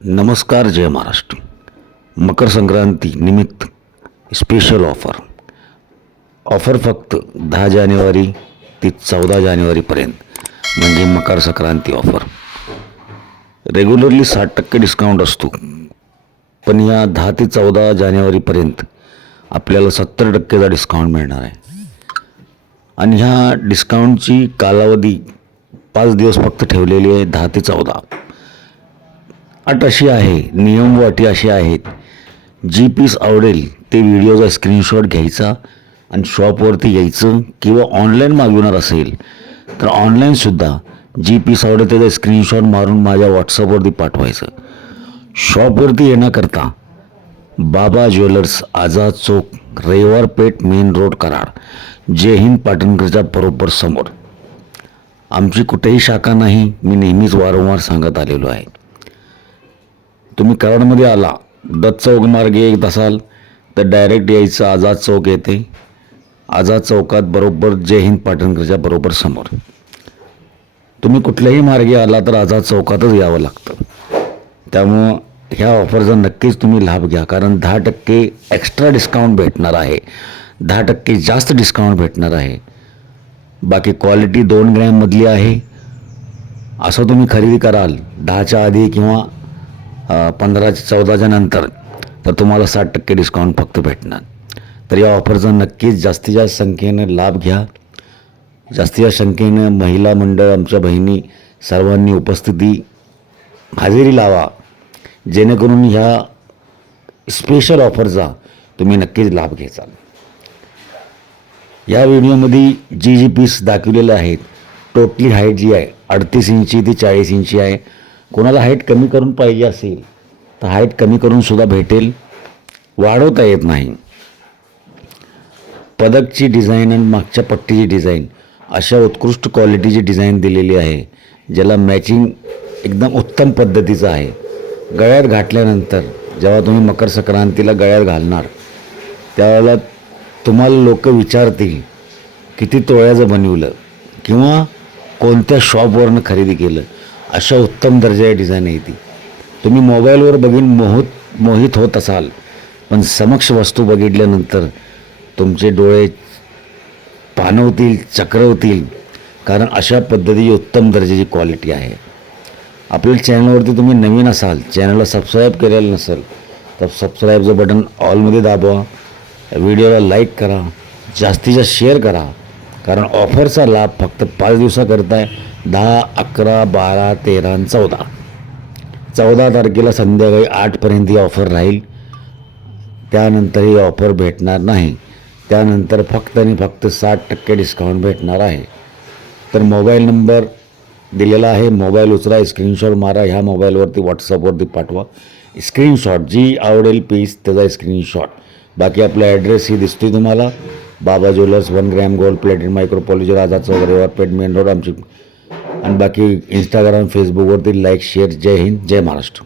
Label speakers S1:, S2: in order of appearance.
S1: नमस्कार जय महाराष्ट्र. मकर संक्रांती निमित्त special offer offer फक्त दहा जानेवारी ते चौदा जानेवारीपर्यंत म्हणजे मकर संक्रांती ऑफर रेग्युलरली साठ टक्के डिस्काउंट असतो. पण या दहा ते चौदा जानेवारीपर्यंत आपल्याला सत्तर टक्केचा डिस्काउंट मिळणार आहे. आणि ह्या डिस्काउंटची कालावधी पाच दिवस फक्त ठेवलेली आहे दहा ते चौदा. अट अशी आहे नियम व अटी अशी आहेत. जी पीस आवडेल ते व्हिडिओचा स्क्रीनशॉट घ्यायचा आणि शॉपवरती यायचं किंवा ऑनलाईन मागवणार असेल तर ऑनलाईनसुद्धा जी पीस आवडेल त्याचा स्क्रीनशॉट मारून माझ्या व्हॉट्सअपवरती पाठवायचं. शॉपवरती येण्याकरता बाबा jewellers Azad Chowk Raviwar Peth main road Karad. Jai Hind पाटणकरच्या बरोबर समोर. आमची कुठेही शाखा नाही मी नेहमीच वारंवार सांगत आलेलो आहे. तुम्ही कराडमध्ये आला दत्त चौक मार्गे येत असाल तर डायरेक्ट यायचं आझाद चौक येते. आझाद चौकात बरोबर जय हिंद पाटणकरच्या बरोबर समोर. तुम्ही कुठल्याही मार्गे आला तर आझाद चौकातच यावं लागतं. त्यामुळं ह्या ऑफरचा नक्कीच तुम्ही लाभ घ्या कारण दहा टक्के एक्स्ट्रा डिस्काउंट भेटणार आहे. दहा टक्के जास्त डिस्काउंट भेटणार आहे. बाकी क्वालिटी दोन ग्रॅममधली आहे. असं तुम्ही खरेदी कराल दहाच्या आधी किंवा पंधरा पंधराच्या चौदाच्या नंतर तर तुम्हाला साठ टक्के डिस्काउंट फक्त भेटणार. तर या ऑफरचा नक्कीच जास्तीत जास्त संख्येनं लाभ घ्या. जास्तीत जास्त संख्येनं महिला मंडळ आमच्या बहिणी सर्वांनी उपस्थिती हजेरी लावा. जेणेकरून ह्या स्पेशल ऑफरचा तुम्ही नक्कीच लाभ घ्याल या व्हिडिओमध्ये जी जी पीस दाखवलेले आहेत टोटली हाईट जी आहे अडतीस इंची ती चाळीस इंची आहे. कोणाला हाईट कमी करून पाहिजे असेल तर हाईट कमी करून सुद्धा भेटेल. वाढवता येत नाही. पदकची डिझाईन आणि मागच्या पट्टीची डिझाईन अशा उत्कृष्ट क्वालिटीची डिझाईन दिलेली आहे ज्याला मॅचिंग एकदम उत्तम पद्धतीचं आहे. गळ्यात घातल्यानंतर जेव्हा तुम्ही मकर संक्रांतीला गळ्यात घालणार त्यावेळेला तुम्हाला लोक विचारतील किती तोळ्याचं बनवलं किंवा कोणत्या शॉपवरनं खरेदी केलं. अशा उत्तम दर्जाची डिझाईन आहे ती. तुम्ही मोबाईलवर बघून मोहित मोहित होत असाल पण समक्ष वस्तू बघितल्यानंतर तुमचे डोळे पानवतील चक्रवतील कारण अशा पद्धतीची उत्तम दर्जाची क्वालिटी आहे. आपल्या चॅनलवरती तुम्ही नवीन असाल चॅनलला सबस्क्राईब केलेलं नसेल तर सबस्क्राईबचं बटन ऑलमध्ये दाबवा व्हिडिओला लाईक करा जास्तीत जास्त शेअर करा कारण ऑफरचा लाभ फक्त पाच दिवसाकरता आहे. दहा अकरा बारा तेरा आणि चौदा. चौदा तारखेला संध्याकाळी आठपर्यंत ही ऑफर राहील. त्यानंतर ही ऑफर भेटणार नाही. त्यानंतर फक्त आणि फक्त साठ टक्के डिस्काउंट भेटणार आहे. तर मोबाईल नंबर दिलेला आहे. मोबाईल उचला स्क्रीनशॉट मारा. ह्या मोबाईलवरती व्हॉट्सअपवरती पाठवा. स्क्रीनशॉट जी आवडेल पीस त्याचा स्क्रीनशॉट बाकी आपला ॲड्रेस ही दिसते तुम्हाला. Baba jewellers one gram gold plated मायक्रोपॉलिजी Raja Chowk Peth main road आमची आणि बाकी इंस्टाग्राम फेसबुकवरती लाईक शेअर जय हिंद जय महाराष्ट्र.